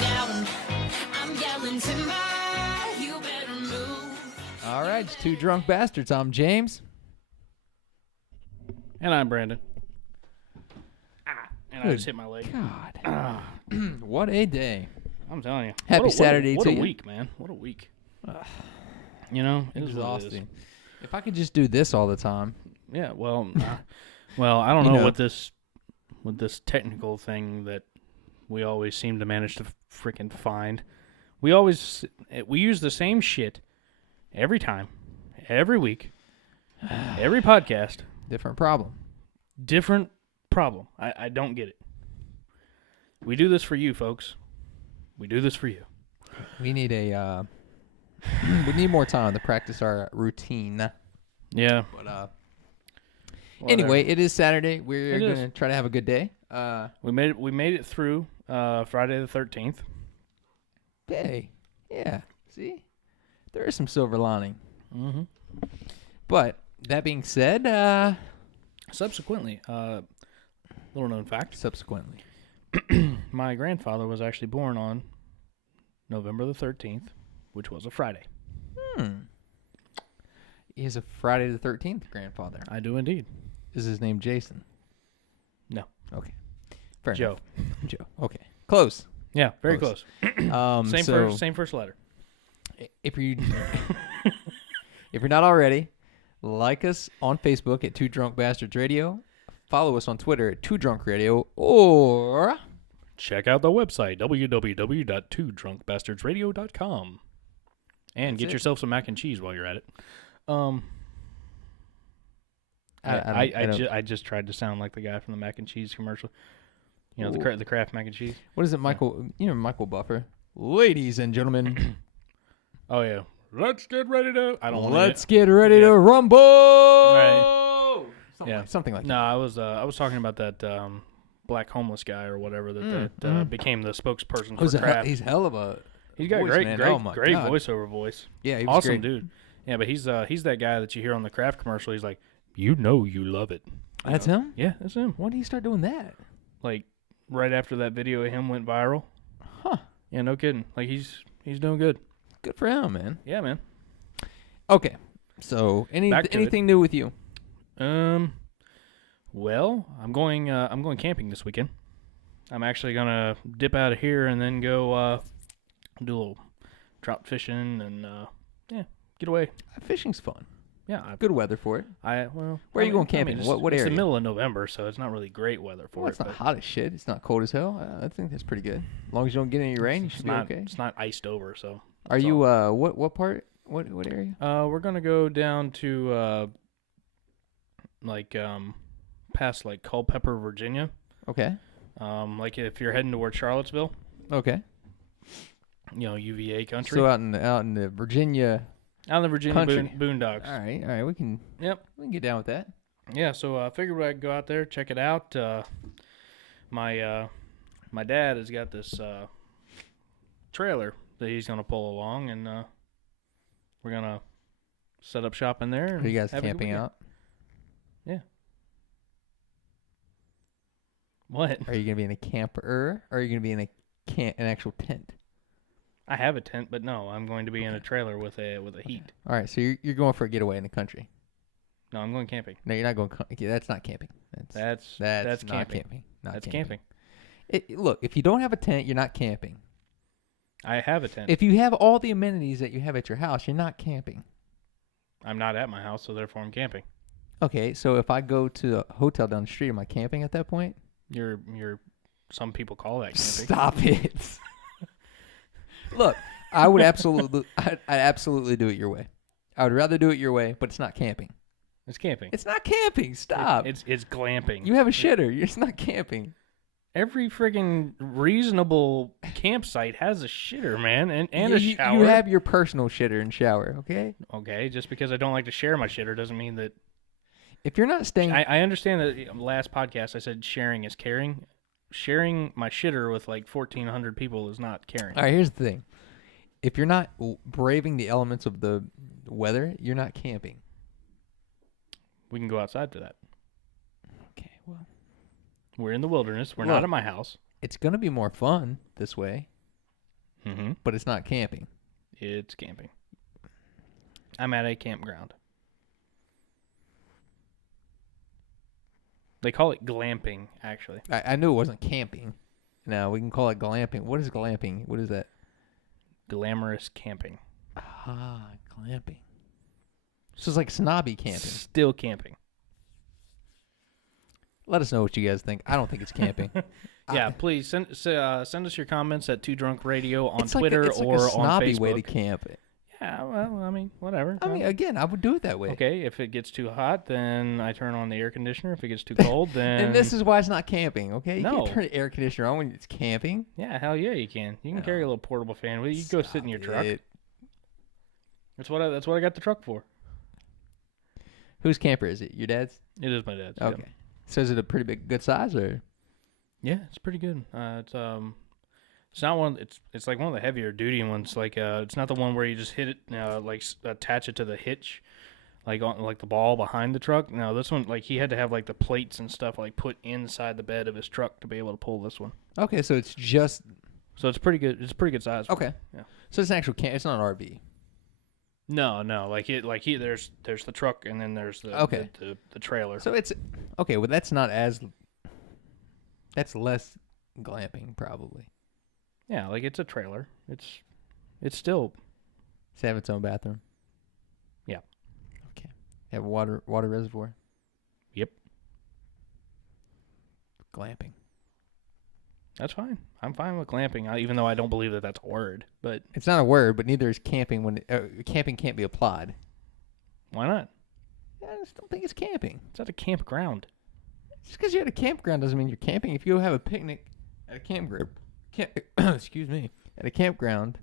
down. I'm yelling timber, you better move. All right, it's Two Drunk Bastards. I'm James. And I'm Brandon. And I just hit my leg. God. What a day. I'm telling you. Happy Saturday what to a you. week, man. What a week. You know, it is what it is. Exhausting. If I could just do this all the time. Yeah, well, I don't You know know. what this technical thing that we always seem to manage to freaking find. We use the same shit every time, every week, every podcast. Different problem. Different problem. I don't get it. We do this for you, folks. We do this for you. We need we need more time to practice our routine. Yeah. But Whatever. anyway, it is Saturday. We're It going is. to try to have a good day. We made it through Friday the 13th. Hey, yeah. See? There is some silver lining. Mm-hmm. But that being said, Subsequently, little known fact, subsequently. my grandfather was actually born on November the 13th, which was a Friday. He is a Friday the 13th grandfather. I do indeed. Is his name Jason? No. Okay. Fair Joe. enough. Joe. Okay. Close. Yeah, very Close. close. So Same first letter. if you if you're not already, like us on Facebook at Two Drunk Bastards Radio. Follow us on Twitter at Two Drunk Radio, or Check out the website, www.twodrunkbastardsradio.com. And That's get it. yourself some mac and cheese while you're at it. I don't- I just tried to sound like the guy from the mac and cheese commercial. You know, Ooh. the Kraft mac and cheese. what is it, Michael? You know Michael Buffer. Ladies and gentlemen, Oh, yeah. Let's get ready to... I don't want let's get ready to rumble. Yeah. Something like No, I was talking about that black homeless guy or whatever that became the spokesperson for that. Kraft. He's hell of a. He's got voice, great man. Oh my great God. voiceover voice. Yeah, he was Awesome great. dude. Yeah, but he's that guy that you hear on the Kraft commercial. He's like, you love it. You That's know? him. Yeah, that's him. When did he start doing that? Like right after that video of him went viral. Huh. Yeah, no kidding. Like he's doing good. Good for him, man. Yeah, man. Okay. So Back to it. anything new with you? Well, I'm going camping this weekend. I'm actually gonna dip out of here and then go do a little trout fishing and get away. Fishing's fun. Yeah, Good weather for it. Where Where are you going camping? What it's area? the middle of November, so it's not really great weather for Well, it. it's not but hot as shit. It's not cold as hell. I think that's pretty good. As long as you don't get any rain, you it's should be not okay. it's not iced over. So Are that's you all. what part? What area? We're gonna go down to past like Culpeper, Virginia. Okay. Like if you're heading toward Charlottesville, Okay. you know, UVA country, So out in the Virginia. out in the Virginia country. boondocks. All right. We can get down with that. Yeah, so I figured I'd go out there, check it out. My dad has got this trailer that he's gonna pull along, and we're gonna set up shop in there. Are and you guys have a good camping weekend. out? Yeah. What? Are you gonna be in a camper, or are you gonna be in an actual tent? I have a tent, but no, I'm going to be in a trailer with a heat. All right. So you're going for a getaway in the country. No, I'm going camping. No, you're not going. Okay, that's not camping. That's That's not camping. Not That's camping. camping. Look, if you don't have a tent, you're not camping. I have a tent. If you have all the amenities that you have at your house, you're not camping. I'm not at my house, so therefore I'm camping. Okay, so if I go to a hotel down the street, am I camping at that point? You're some people call that camping. Stop it. Look, I would absolutely, I'd absolutely do it your way. I would rather do it your way, but it's not camping. It's camping. It's not camping. Stop. It's glamping. You have a shitter. It's not camping. Every freaking reasonable campsite has a shitter, man, and a You- shower. You have your personal shitter and shower, okay? Okay, just because I don't like to share my shitter doesn't mean that. If you're not staying... I understand that last podcast I said sharing is caring. Sharing my shitter with like 1,400 people is not caring. All right, here's the thing. If you're not braving the elements of the weather, you're not camping. We can go outside for that. Okay, well... We're in the wilderness. We're Look. not at my house. It's going to be more fun this way. Mm-hmm. but it's not camping. It's camping. I'm at a campground. They call it glamping, actually. I knew it wasn't camping. Now we can call it glamping. What is glamping? What is that? Glamorous camping. Ah, glamping. So it's like snobby camping. Still camping. Let us know what you guys think. I don't think it's camping. Yeah, please send us your comments at 2drunkradio on It's Twitter like or a on snobby Facebook. way to camp. Yeah, well, I mean, whatever. I mean, again, I would do it that way. Okay, if it gets too hot, then I turn on the air conditioner. If it gets too cold, then And this is why it's not camping, okay? You No. can't turn the air conditioner on when it's camping. yeah, hell yeah, you can. You can carry a little portable fan with you. You can go sit in your Stop truck. it. That's what I got the truck for. Whose camper is it? Your dad's? It is my dad's. yeah. Okay. So is it a pretty good size or? Yeah, it's pretty good. It's not one. It's like one of the heavier duty ones. Like it's not the one where you just hit it, attach it to the hitch, like on like the ball behind the truck. No, this one, like he had to have like the plates and stuff like put inside the bed of his truck to be able to pull this one. Okay, so it's just So it's pretty good. It's a pretty good size. okay. Yeah. So it's an actual camp. It's not an RV. No, there's the truck and then there's the Okay. the trailer. So it's okay. Well, that's not as. That's less glamping, probably. Yeah, like it's a trailer. It's still Does it have its own bathroom? Yeah. Okay. Have a water reservoir? Yep. Glamping. That's fine. I'm fine with glamping, even though I don't believe that that's a word. But It's not a word, but neither is camping. When camping can't be applied. why not? I just don't think it's camping. It's at a campground. Just because you're at a campground doesn't mean you're camping. If you go have a picnic at a campground, excuse me, at a campground,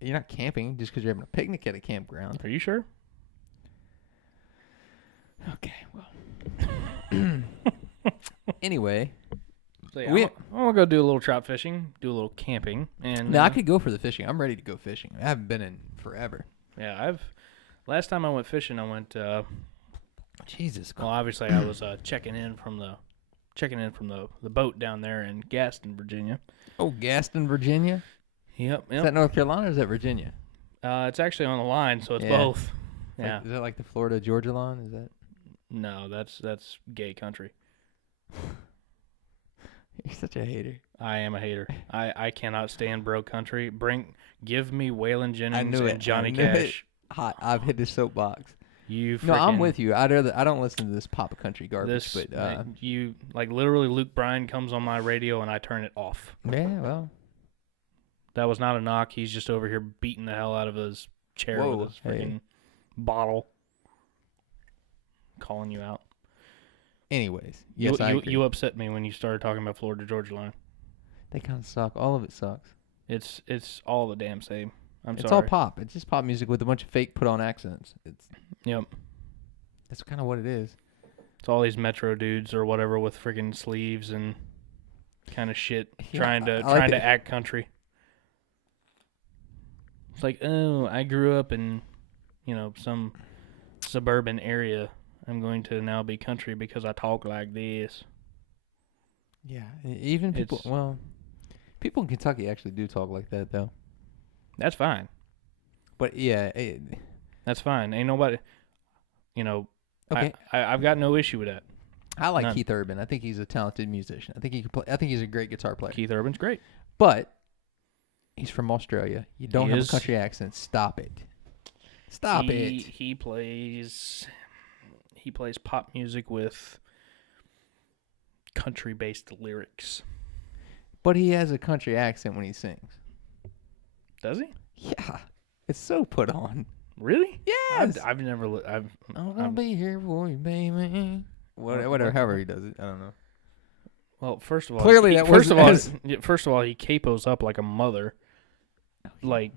you're not camping just because you're having a picnic at a campground. Are you sure? Okay, well. Anyway, So yeah, We- I'm gonna go do a little trout fishing, do a little camping, and now I could go for the fishing. I'm ready to go fishing. I haven't been in forever. yeah, last time I went fishing, I went. Jesus Well, obviously, I was checking in from the boat down there in Gaston, Virginia. Oh, Gaston, Virginia? Yep. Is that North Carolina or is that Virginia? It's actually on the line, so it's Yeah. both. Like, Yeah. is that like the Florida Georgia line? Is that? No, that's gay country. You're such a hater. I am a hater. I cannot stand bro country. Give me Waylon Jennings knew and it. Johnny I knew it. Cash. Hot. I've hit the soapbox. You No, I'm frickin- with you. I don't listen to this pop country garbage. This but you like literally Luke Bryan comes on my radio and I turn it off. yeah, well, That was not a knock. He's just over here beating the hell out of his chair Whoa, with his hey. freaking bottle. Calling you out. anyways, yes, I agree. You upset me when you started talking about Florida Georgia line. They kind of suck. All of it sucks. It's all the damn same. I'm It's sorry. all pop. It's just pop music with a bunch of fake put on accents. Yep. That's kind of what it is. It's all these metro dudes or whatever with freaking sleeves and kind of shit Yeah, trying I like to it. act country. It's like, oh, I grew up in, some suburban area. I'm going to now be country because I talk like this. Yeah, even people. It's- Well, people in Kentucky actually do talk like that though. That's fine. But yeah, That's fine. Ain't nobody, okay. I've got no issue with that. I like none. Keith Urban. I think he's a talented musician. I think he can play. I think he's a great guitar player. Keith Urban's great. But he's from Australia. You don't He have is. a country accent. Stop it. Stop it. He plays pop music with country-based lyrics. But he has a country accent when he sings. Does he? Yeah, it's so put on. Really? Yes. I've never. I'm gonna I'm- be here for you, baby. Whatever, however he does it, I don't know. Well, first of all, Clearly he, that first of wasn't all, first of all, he capos up like a mother. Like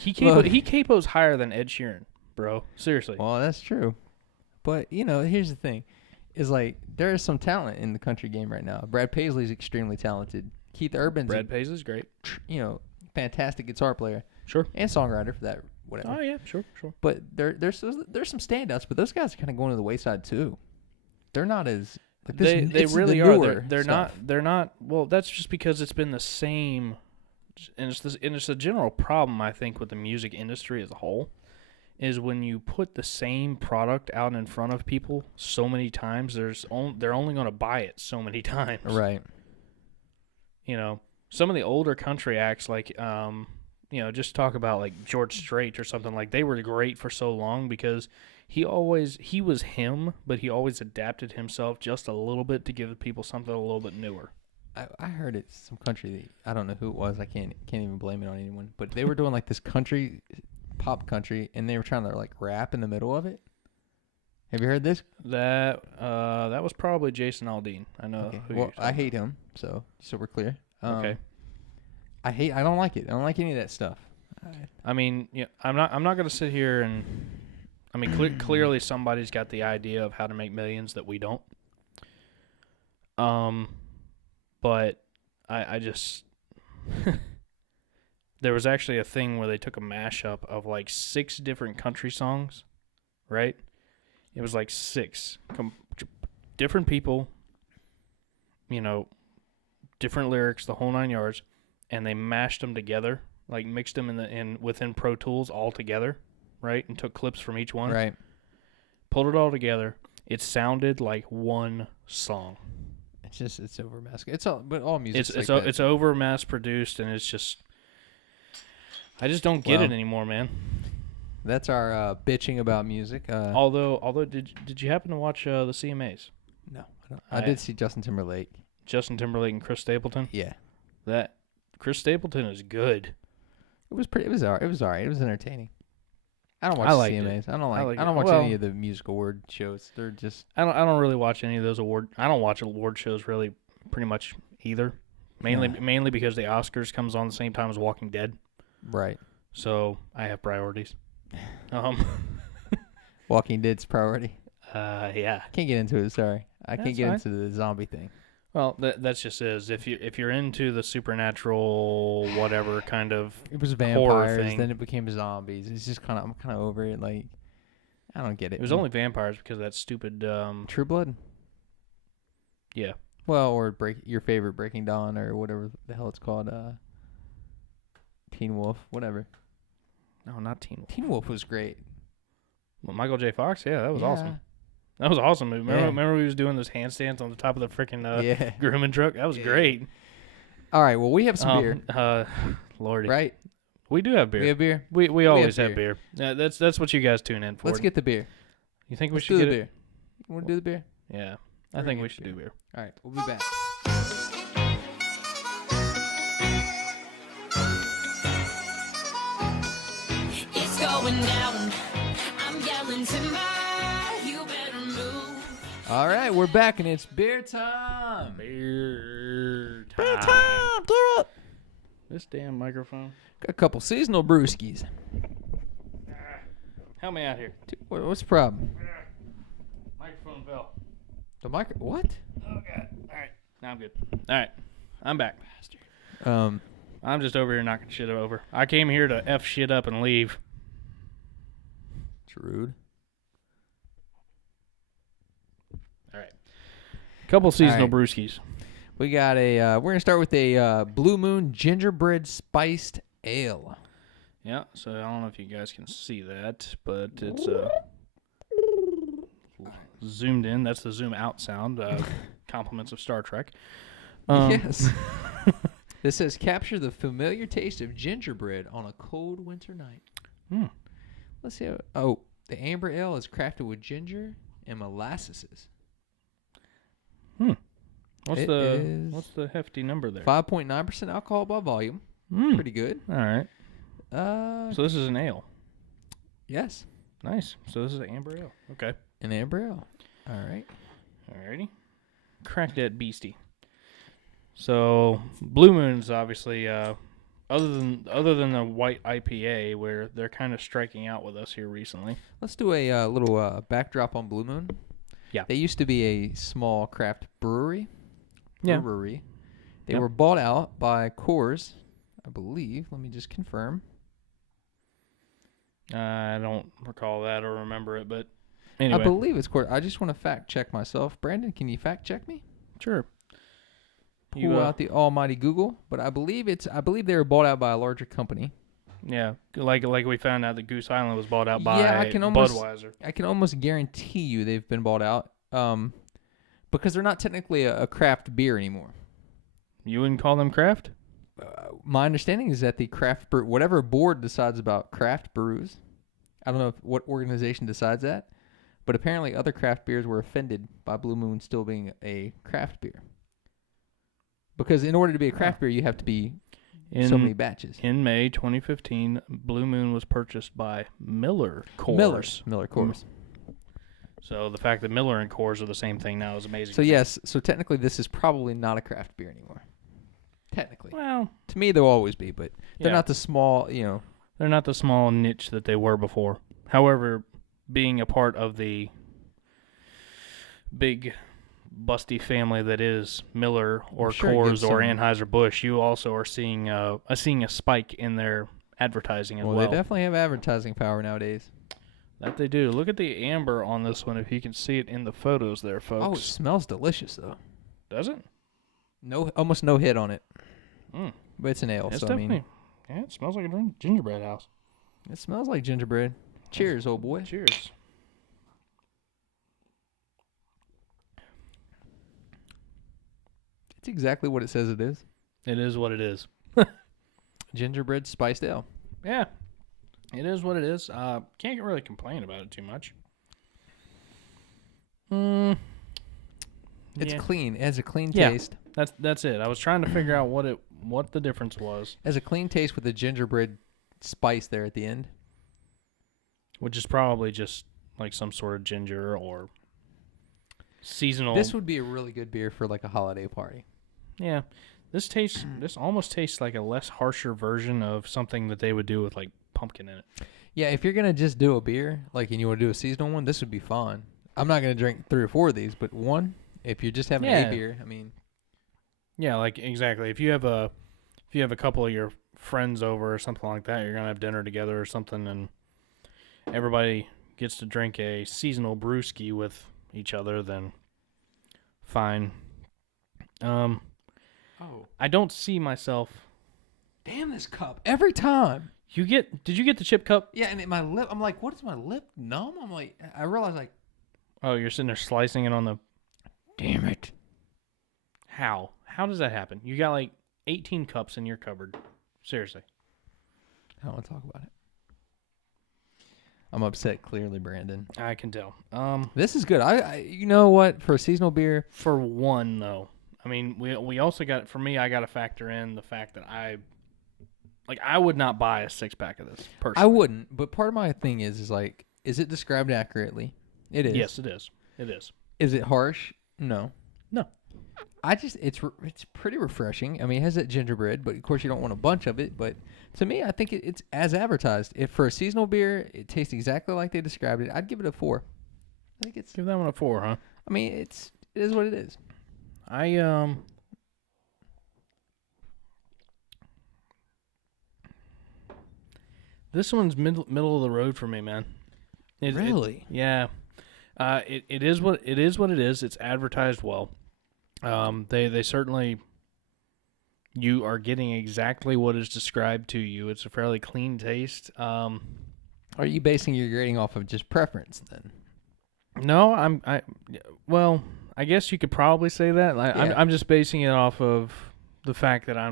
he Look. he capos higher than Ed Sheeran, bro. Seriously. Well, that's true. But here's the thing: is like there is some talent in the country game right now. Brad Paisley's extremely talented. Keith Urban's Brad Paisley's great. fantastic guitar player Sure. and songwriter for that. Whatever. Oh yeah, sure. But there's some standouts, but those guys are kind of going to the wayside too. They're not as like this. They it's the really are. newer They're stuff. not. They're not. Well, that's just because it's been the same it's a general problem I think with the music industry as a whole, is when you put the same product out in front of people so many times, they're only going to buy it so many times. Right. You know, some of the older country acts, like, just talk about like George Strait or something, like they were great for so long because he was him, but he always adapted himself just a little bit to give people something a little bit newer. I heard it's some country. I don't know who it was. I can't even blame it on anyone. But they were doing like this pop country, and they were trying to like rap in the middle of it. Have you heard this? That was probably Jason Aldean. I know. Okay. Who Well, you're I talking hate him. So we're clear. Okay. I don't like it. I don't like any of that stuff. I mean, yeah, I'm not going to sit here and. I mean, clearly somebody's got the idea of how to make millions that we don't. But I just there was actually a thing where they took a mashup of like 6 different country songs, right? It was like 6 different people, different lyrics, the whole 9 yards, and they mashed them together, like mixed them within Pro Tools all together, right? And took clips from each one, Right. pulled it all together. It sounded like one song. It's over mask. It's all music. It's over mass produced, and it's just I just don't get it anymore, man. That's our bitching about music. Although did you happen to watch the CMAs? No, I don't. I did see Justin Timberlake. Justin Timberlake and Chris Stapleton. Yeah, That Chris Stapleton is good. it was pretty. It was alright. It was alright. It was entertaining. I don't watch I the liked CMAs. it. I don't like. liked I don't it. watch Well- any of the music award shows. They're just I don't really watch any of those I don't watch award shows really pretty much either. Mainly because the Oscars comes on the same time as Walking Dead. right. So I have priorities. Walking Dead's priority. Yeah. Can't get into it. Sorry, I can't That's get fine. into the zombie thing. Well, that's just is if you're into the supernatural whatever kind of It was horror vampires, thing. then it became zombies. It's just I'm kind of over it. Like, I don't get it. It was only vampires because of that stupid. True Blood. Yeah. Well, or your favorite Breaking Dawn or whatever the hell it's called. Teen Wolf, whatever. No, not Teen Wolf. Teen Wolf was great. Well, Michael J. Fox. Yeah, that was Yeah. awesome. That was awesome. Remember, Yeah. remember he was doing those handstands on the top of the freaking Yeah. grooming truck. That was Yeah. great. All right. Well, we have some beer, Lordy. right? We do have beer. We have beer. We always have have beer. Yeah, that's what you guys tune in for. Let's get the beer. You think we Let's should do get the it? beer. You want to do the beer? Yeah, I Bring think it, we should beer. do beer. All right. We'll be back. It's going down. I'm yelling timber. You better move. All right. We're back, and it's beer time. Beer time. Beer time. Do it. This damn microphone. Got a couple seasonal brewskis. Help me out here. Dude, what's the problem? Microphone fell. The mic? What? Oh god. All right. Now I'm good. All right. I'm back. Um, I'm just over here knocking shit over. I came here to F shit up and leave. it's rude. All right. Couple seasonal All right. brewskis. We got a. We're gonna start with a Blue Moon gingerbread spiced ale. Yeah, so I don't know if you guys can see that, but it's zoomed in. That's the zoom out sound. Compliments of Star Trek. Yes. This says capture the familiar taste of gingerbread on a cold winter night. Hmm. Let's see. The amber ale is crafted with ginger and molasses. What's It what's is the hefty number there? 5.9% alcohol by volume. Hmm. Pretty good. All right. So this is an ale. Yes, Nice. So this is an amber ale. Okay. an amber ale. All right. Alrighty. Crack that beastie. So Blue Moon's obviously other than the white IPA where they're kind of striking out with us here recently. Let's do a little backdrop on Blue Moon. Yeah. They used to be a small craft brewery. Yeah. Brewery. They Yep. were bought out by Coors, I believe. Let me just confirm. I don't recall that or remember it, but anyway. I believe it's Coors. I just want to fact check myself. Brandon, can you fact check me? Sure. You, out the almighty Google, but I believe they were bought out by a larger company. Yeah, like we found out that Goose Island was bought out by Yeah, I can almost- Budweiser. I can almost guarantee you they've been bought out, because they're not technically a craft beer anymore. You wouldn't call them craft? My understanding is that the craft brew, whatever board decides about craft brews, I don't know what organization decides that, but apparently other craft beers were offended by Blue Moon still being a craft beer. Because in order to be a craft beer, you have to be so many batches. In May 2015, Blue Moon was purchased by Miller Coors. Miller Coors. So the fact that Miller and Coors are the same thing now is amazing. So yes, so technically this is probably not a craft beer anymore. Technically. Well, To me, they'll always be, but they're yeah. not the small, They're not the small niche that they were before. However, being a part of the big busty family that is Miller or sure it Coors gives or some- Anheuser-Busch, you also are seeing a spike in their advertising as well, well. they definitely have advertising power nowadays. That they do. Look at the amber on this one if you can see it in the photos there, Oh, it folks. smells delicious though. Does it? Almost no hit on it. Mm. But it's an ale, It's so definitely. Yeah, it smells like a gingerbread house. it smells like gingerbread. Cheers, old boy. Cheers. It's exactly what it says it is. It is what it is. Gingerbread spiced ale. Yeah, it is what it is. Can't really complain about it too much. It's Yeah. clean. It has a clean Yeah. taste. That's it. I was trying to figure out what the difference was, It has a clean taste with the gingerbread spice there at the end. which is probably just like some sort of ginger or seasonal. This would be a really good beer for like a holiday party. Yeah, this almost tastes like a less harsher version of something that they would do with like pumpkin in it. Yeah, if you're gonna just do a beer, like, and you want to do a seasonal one, this would be fun. I'm not gonna drink 3 or 4 of these, but one, if you're just having Yeah. a beer, I mean, Yeah, like exactly. If you have a couple of your friends over or something like that, you're gonna have dinner together or something, and everybody gets to drink a seasonal brewski with each other, then fine. I don't see myself. damn this cup every time. Did you get the chip cup? Yeah, and my lip, I'm like, what is my lip numb? I'm like, I realize like, Oh, you're sitting there slicing it on the. damn it. How? How does that happen? You got like 18 cups in your cupboard. Seriously. I don't want to talk about it. I'm upset, clearly, Brandon. I can tell. This is good. I you know what? For a seasonal beer, For one though, I mean, we also got, for me, I got to factor in the fact that I would not buy a 6-pack of this personally. I wouldn't. But part of my thing is like, is it described accurately? It is. Yes, it is. It is. Is it harsh? No. No. It's pretty refreshing. I mean, it has that gingerbread, but of course you don't want a bunch of it. But to me, I think it's as advertised. If for a seasonal beer, it tastes exactly like they described it. I'd give it a 4. I think it's. Give that one a 4, huh? I mean, it is what it is. This one's middle of the road for me, man. Really? Yeah. It is what it is. It's advertised well. They certainly. You are getting exactly what is described to you. It's a fairly clean taste. Are you basing your grading off of just preference then? No, well, I guess you could probably say that. Yeah. I'm just basing it off of the fact that I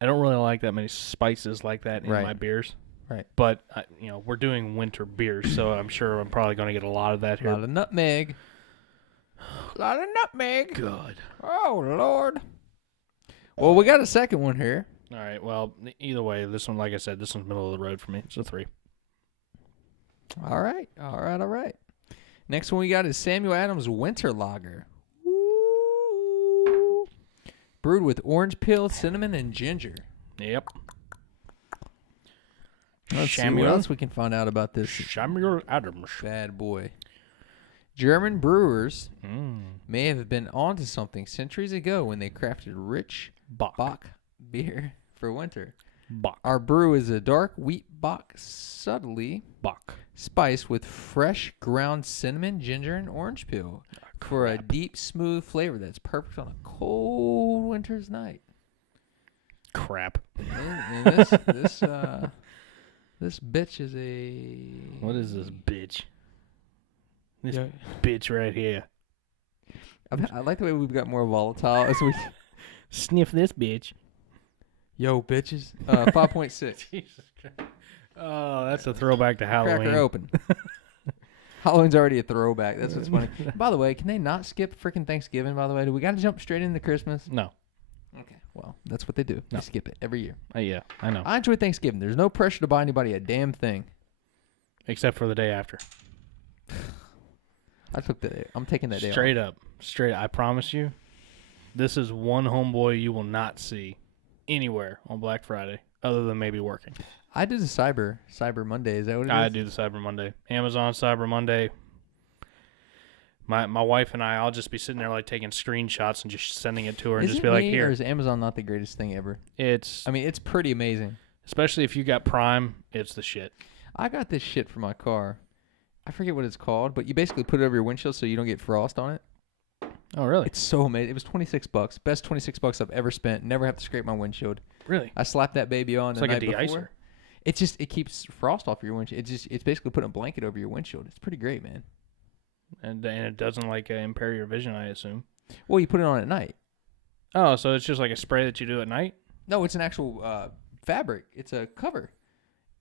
don't really like that many spices like that in Right. my beers. Right. But we're doing winter beers, so I'm sure I'm probably going to get a lot of that A here. lot of nutmeg. A lot of nutmeg. Good. Oh, Lord. Well, we got a second one here. All right. Well, either way, this one, like I said, this one's middle of the road for me. It's a 3. All right. Next one we got is Samuel Adams Winter Lager. Ooh. Brewed with orange peel, cinnamon, and ginger. Yep. Let's see what Samuel? else we can find out about this Samuel Adams. bad boy. German brewers Mm. may have been onto something centuries ago when they crafted rich Bock beer for winter. Bock. Our brew is a dark wheat Bock, subtly Bock. spiced with fresh ground cinnamon, ginger, and orange peel. for a deep, smooth flavor that's perfect on a cold winter's night. Crap. And this bitch is a. What is this bitch? This Yeah. bitch right here. I like the way we've got more volatile as we. Sniff this bitch. Yo, bitches. 5.6. Jesus Christ. Oh, that's a throwback to Halloween. Cracker open. Halloween's already a throwback. That's what's funny. By the way, can they not skip freaking Thanksgiving, by the way? Do we got to jump straight into Christmas? No. Okay. Well, that's what they do. No. They skip it every year. Yeah, I know. I enjoy Thanksgiving. There's no pressure to buy anybody a damn thing. Except for the day after. I'm taking that day off. Straight up. I promise you, this is one homeboy you will not see anywhere on Black Friday other than maybe working. I do the Cyber Monday. Is that what it is? I do the Cyber Monday. Amazon Cyber Monday. My wife and I'll just be sitting there like taking screenshots and just sending it to her and Is just it be like, me, here. Or is Amazon not the greatest thing ever? It's, I mean, it's pretty amazing. especially if you got Prime, it's the shit. I got this shit for my car. I forget what it's called, but you basically put it over your windshield so you don't get frost on it. Oh, really? It's so amazing. It was $26. Best $26 I've ever spent. Never have to scrape my windshield. Really? I slapped that baby on It's the like a night de-icer. before. It keeps frost off your windshield. It's basically putting a blanket over your windshield. It's pretty great, man. And it doesn't like impair your vision, I assume. Well, you put it on at night. Oh, so it's just like a spray that you do at night? No, it's an actual fabric. It's a cover.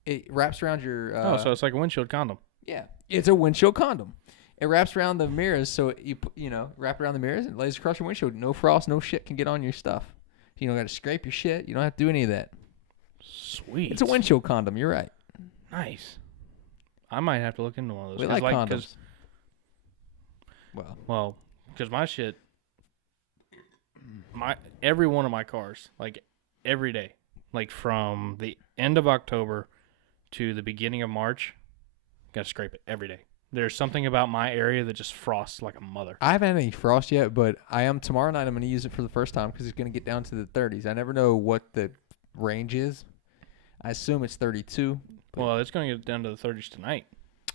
It wraps around your. So it's like a windshield condom. Yeah, it's a windshield condom. It wraps around the mirrors, so you wrap around the mirrors and it lays across your windshield. No frost, no shit can get on your stuff. You don't got to scrape your shit. You don't have to do any of that. Sweet. It's a windshield condom. You're right. Nice. I might have to look into one of those. We 'cause, like condoms. 'cause- Well, because my shit, every one of my cars, like every day, like from the end of October to the beginning of March, gotta scrape it every day. There's something about my area that just frosts like a mother. I haven't had any frost yet, but tomorrow night. I'm going to use it for the first time because it's going to get down to the 30s. I never know what the range is. I assume it's 32. Well, it's gonna get down to the 30s tonight.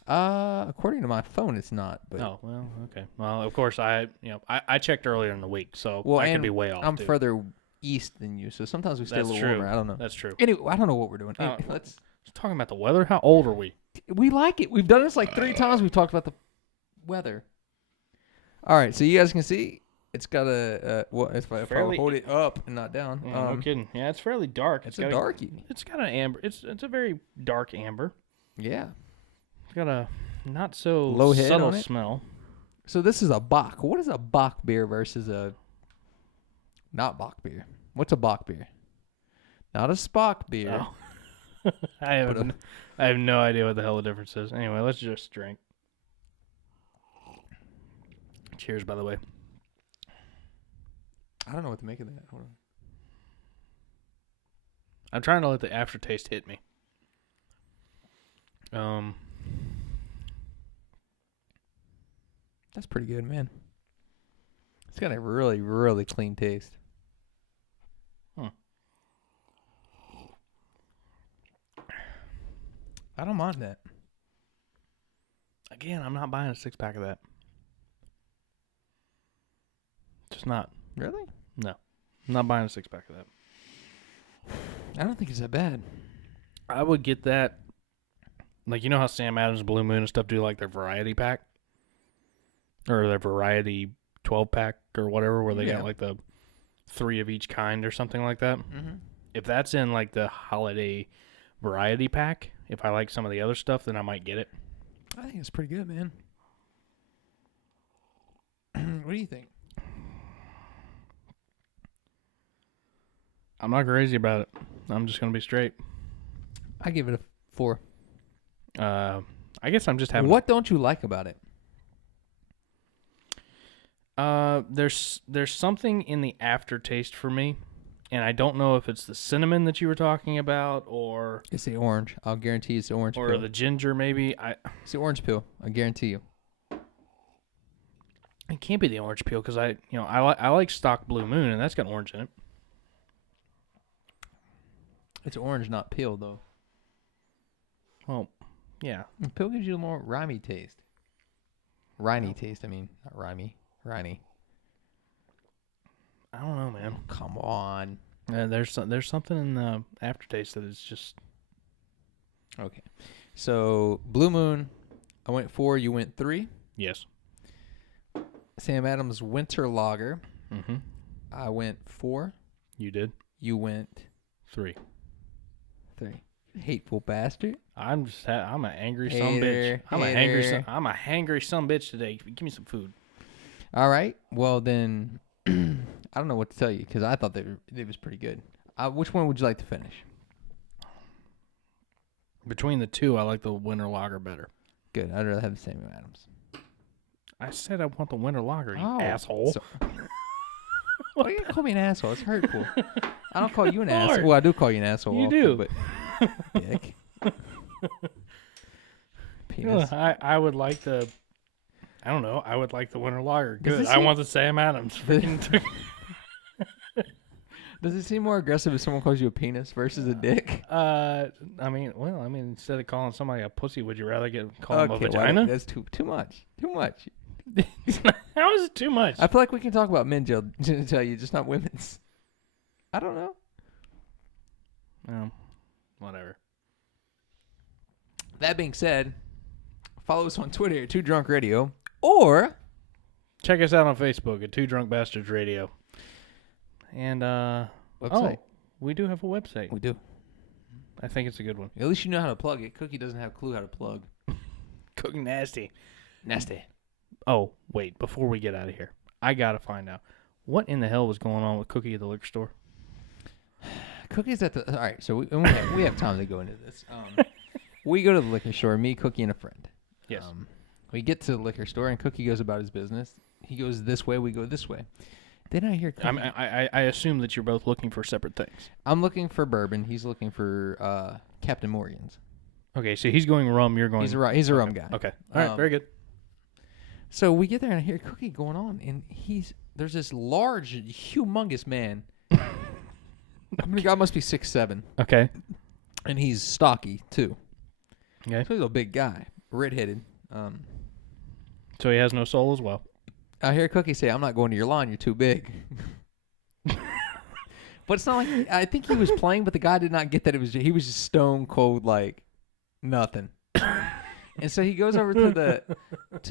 According to my phone, it's not. But Oh, well, okay. Well, of course, I checked earlier in the week, so I could and be way off. I'm too. further east than you, so sometimes we stay That's a little true. warmer. I don't know. That's true. Anyway, I don't know what we're doing. Oh, Let's. Talking about the weather. How old are we? We like it. We've done this like 3 times. We've talked about the weather. All right, so you guys can see it's got if I Fairly- hold it up and not down. No kidding. Yeah, it's fairly dark. It's a got darkie. It's got an amber. It's a very dark amber. Yeah. It's got a not so Low head subtle on it? smell. So this is a Bock. What is a Bock beer versus a not Bock beer? What's a Bock beer? Not a Spock beer. Oh. I have no idea what the hell the difference is. Anyway, let's just drink. Cheers, by the way. I don't know what to make of that. Hold on. I'm trying to let the aftertaste hit me. That's pretty good, man. It's got a really, really clean taste. I don't mind that. Again, I'm not buying a 6-pack of that. Just not. Really? No. I'm not buying a 6-pack of that. I don't think it's that bad. I would get that. Like, you know how Sam Adams, Blue Moon, and stuff do like their variety pack? Or their variety 12-pack or whatever, where they Yeah. got like the 3 of each kind or something like that. Mm-hmm. If that's in like the holiday variety pack, if I like some of the other stuff, then I might get it. I think it's pretty good, man. What do you think? I'm not crazy about it. I'm just going to be straight. I give it a 4. I guess I'm just having... What don't you like about it? There's something in the aftertaste for me, and I don't know if it's the cinnamon that you were talking about, or It's the orange. I'll guarantee it's the orange or pill. the ginger maybe. It's the orange pill. I guarantee you. It can't be the orange peel because I like stock Blue Moon, and that's got orange in it. It's orange, not pill, though. Well, yeah. Pill gives you a more rimey taste. Riney taste, I mean. Not rimey. Ronnie. I don't know, man. Come on. There's something in the aftertaste that is just Okay. So Blue Moon, I went 4. You went 3. yes. Sam Adams Winter Lager, Mm-hmm. I went 4. You did You went 3. 3. Hateful bastard. I'm an angry son Hater, bitch. I'm hater. a hangry son bitch today. Give me some food. All right. Well then, I don't know what to tell you because I thought it was pretty good. Which one would you like to finish? Between the two, I like the winter lager better. Good. I'd rather have the Sam Adams. I said I want the winter lager, you Oh, asshole. so- Why you call me an asshole? It's hurtful. I don't call you an Hard. asshole. Well, I do call you an asshole. You often, do. but dick. Penis. I would like the. I don't know. I would like the winter lager. Does Good. it I seem- want the Sam Adams. Freaking Does it seem more aggressive if someone calls you a penis versus a dick? I mean, instead of calling somebody a pussy, would you rather call them a well, vagina? that's too much. Too much. How is it too much? I feel like we can talk about men genitalia, just not women's. I don't know. Whatever. That being said, follow us on Twitter at 2drunkradio or Check us out on Facebook at Two Drunk Bastards Radio. And website. we do have a website. We do. I think it's a good one. At least you know how to plug it. Cookie doesn't have a clue how to plug. Cooking nasty. Nasty. Oh, wait, before we get out of here, I gotta find out what in the hell was going on with Cookie at the liquor store. Cookie's at the. All right, so we have time to go into this. We go to the liquor store, me, Cookie, and a friend. Yes. We get to the liquor store, and Cookie goes about his business. He goes this way, we go this way. Then I hear Cookie. I assume that you're both looking for separate things. I'm looking for bourbon. He's looking for Captain Morgan's. Okay, so he's going rum. You're going. He's a rum guy. Okay. All right. Very good. So we get there and I hear Cookie going on, and there's this large, humongous man. I mean, the guy must be 6'7", Okay. and he's stocky too. Okay. So he's a big guy, redheaded. So he has no soul as well. I hear Cookie say, "I'm not going to your line. You're too big." But it's not like I think he was playing, but the guy did not get that he was just stone cold like nothing. And so he goes over to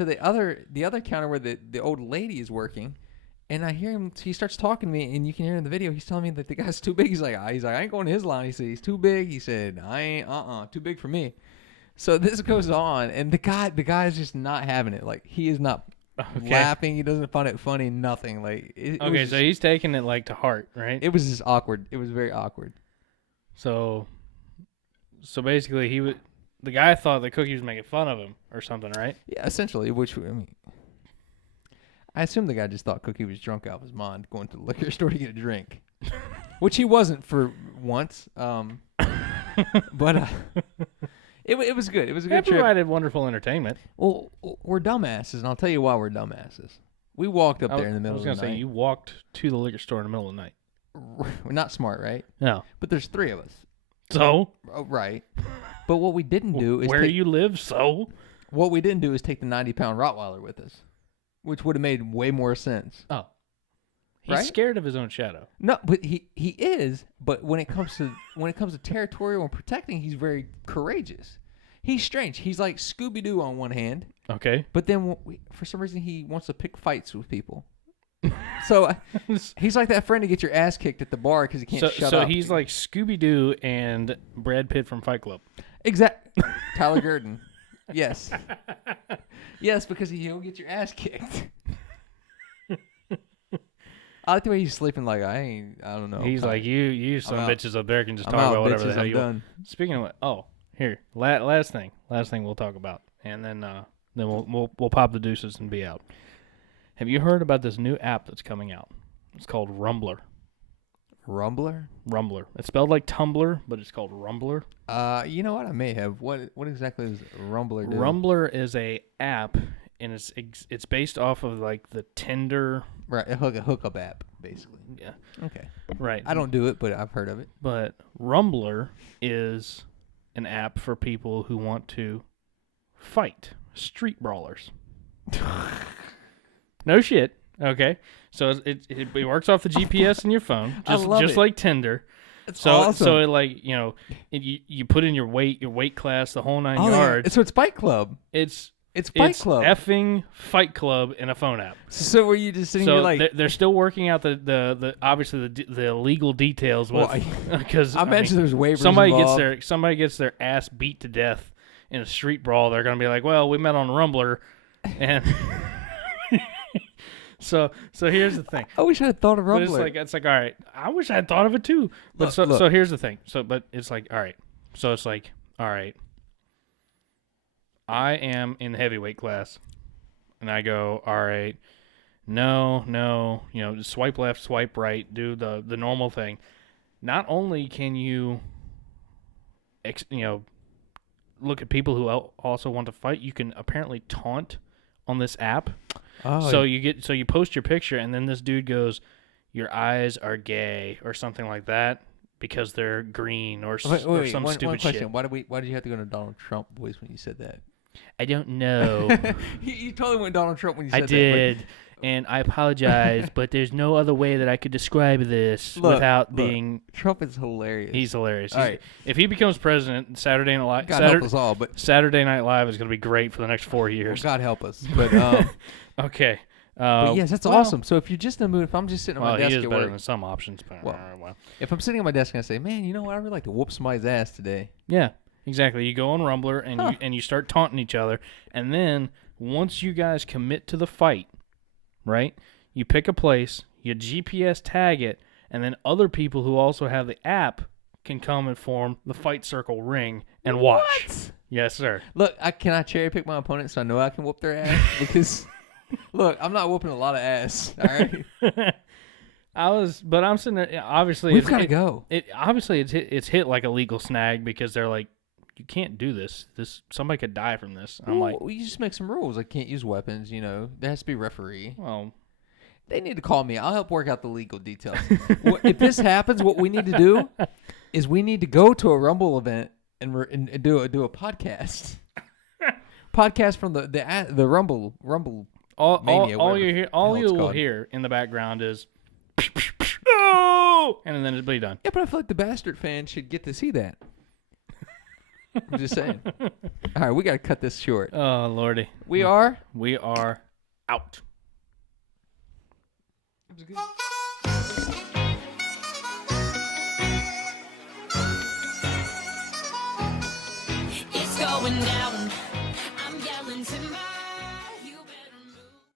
the other counter where the old lady is working, and I hear him. He starts talking to me, and you can hear in the video. He's telling me that the guy's too big. He's like, I ain't going to his line. He said he's too big. He said I ain't too big for me. So this goes on, and the guy's just not having it. Like he is not laughing. He doesn't find it funny. Nothing. Like it Okay, was so he's taking it like to heart, right? it was just awkward. It was very awkward. So basically, the guy thought that Cookie was making fun of him or something, right? Yeah, essentially. Which I mean, I assume the guy just thought Cookie was drunk out of his mind, going to the liquor store to get a drink, which he wasn't for once. But it was good. It was a That good trip. provided wonderful entertainment. Well, we're dumbasses, and I'll tell you why we're dumbasses. We walked up there in the middle I was of gonna the say night. you walked to the liquor store in the middle of the night. We're not smart, right? No. But there's 3 of us. So Oh, right. But what we didn't do is where you live, so what we didn't do is take the 90-pound Rottweiler with us, which would have made way more sense. he's Right? scared of his own shadow. No, but he is. But when it comes to territorial and protecting, he's very courageous. He's strange. He's like Scooby-Doo on one hand, Okay. but then for some reason he wants to pick fights with people. So he's like that friend to get your ass kicked at the bar because he can't shut So up. he's like Scooby Doo and Brad Pitt from Fight Club. Tyler Durden. Yes. Yes, because he'll get your ass kicked. I like the way he's sleeping like I don't know. He's like you some out. bitches up there can just I'm talk out, about whatever the bitches, hell I'm you want. done. Speaking of what, here last thing we'll talk about, and then we'll pop the deuces and be out. Have you heard about this new app that's coming out? It's called Rumbler. Rumbler? It's spelled like Tumblr, but it's called Rumbler. You know what? I may have. What exactly is Rumbler do? Rumbler is a app, and it's based off of like the Tinder. Right, a hookup app, basically. Yeah. Okay. Right. I don't do it, but I've heard of it. But Rumbler is an app for people who want to fight street brawlers. No shit. Okay, so it works off the GPS in your phone, I love just it. like Tinder. It's So awesome. so it like you put in your weight class, the whole 9 Oh, yeah. yards. So it's Fight Club. It's It's Fight it's Club. effing Fight Club in a phone app. So were you just sitting So here like? they're still working out the obviously the legal details with Well, because I imagine there's waivers somebody involved. gets their ass beat to death in a street brawl. They're gonna be like, well, we met on Rumbler, and so here's the thing. I wish I had thought of But Rumbler. it's like all right. I wish I had thought of it too. But Look. so here's the thing. But it's like all right. So it's like all right. I am in the heavyweight class, and I go all right. No, just swipe left, swipe right, do the normal thing. Not only can you, look at people who also want to fight, you can apparently taunt on this app. oh, So you post your picture, and then this dude goes, "Your eyes are gay" or something like that because they're green or wait, some one stupid question. shit. Why did you have to go to Donald Trump voice when you said that? I don't know. you totally went Donald Trump when you said I that. did, and I apologize, but there's no other way that I could describe this Look, without look. being. Trump is hilarious. He's hilarious. All right. If he becomes president, God help us all, but Saturday Night Live is going to be great for the next 4 well, years. God help us. But Okay. but yes, that's well, awesome. So if you're just in the mood, if I'm just sitting at Well, my he desk is at better work, than some options, but Well. well. if I'm sitting at my desk and I say, man, you know what, I really like to whoop somebody's ass today. Yeah, exactly. You go on Rumbler and Huh. you start taunting each other, and then once you guys commit to the fight, right? You pick a place, you GPS tag it, and then other people who also have the app can come and form the Fight Circle ring and watch. What? Yes, sir. Look, can I cherry pick my opponent so I know I can whoop their ass? Because look, I'm not whooping a lot of ass. All right, But I'm sitting there. Obviously, we've got to go. It's hit like a legal snag because they're like, you can't do this. Somebody could die from this. I'm like, Well, you just make some rules. I can't use weapons. You know, there has to be a referee. well, They need to call me. I'll help work out the legal details. If this happens, what we need to do is we need to go to a Rumble event and do a podcast. Podcast from the Rumble. Mania, all whatever you hear, the hell it's you will called. hear in the background is, oh, and then it'll be done. Yeah, but I feel like the Bastard fans should get to see that. I'm just saying. All right, we got to cut this short. Oh lordy, We are. we are out. It was good.